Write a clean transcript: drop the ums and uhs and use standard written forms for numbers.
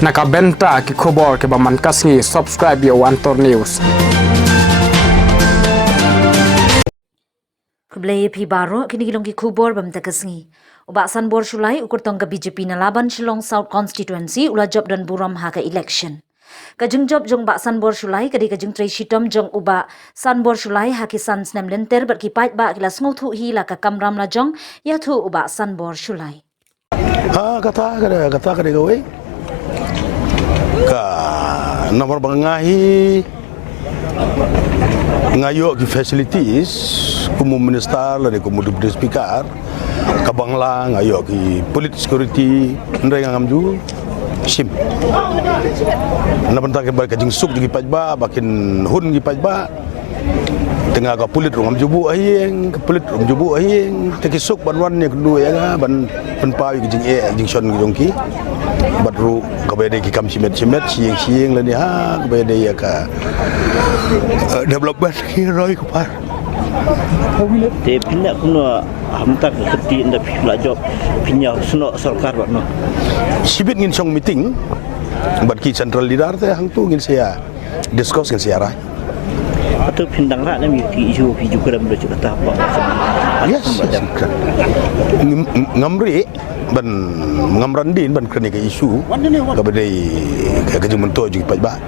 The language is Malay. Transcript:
Nakabenta ki khobor ke baman kasngi subscribe yo Antor News. Kublai pi baro kini gilong ki khubor bam takasngi. Uba sanbor sulai ukur tong ka BJP na laban Shillong South constituency ula job dan buram ha ka election. Kajeng job jong ba sanbor sulai kadi kajeng trai shitom jong uba sanbor sulai ha ki san snem lenter ber ki pait ba kilas ngothu hi la ka kamram la jong ya thu uba sanbor sulai. Kata kada gawe ka nomor bangahi ngayo ki facilities kumu minister la kumu deputy speaker ka bangla ngayo ki police security ndai ngam ju sim na banta ke ba ka jing suk gi pajba bakin hun gi pajba tengah ka pulit rong jubu ahing ka pulit rong jubu ahing tekisuk banwan ne kundu ya ban penpawi jing jing son jong ki badru ka bede ki kam simet sieng la ni ha ka bede ya ka development ki roi ka par te pinna kuno hamta ka keti nda pila job pinya suno sarkar ba no sibit ngin song meeting bat ki central leader te hang tu ngin sia discuss ngin sia ra atau pindang rak nam yuki isu fi juga dalam dojo kata apa yes ngamri ban ngamrandin ban kene ke isu ka bede ka jeng mento ju pajba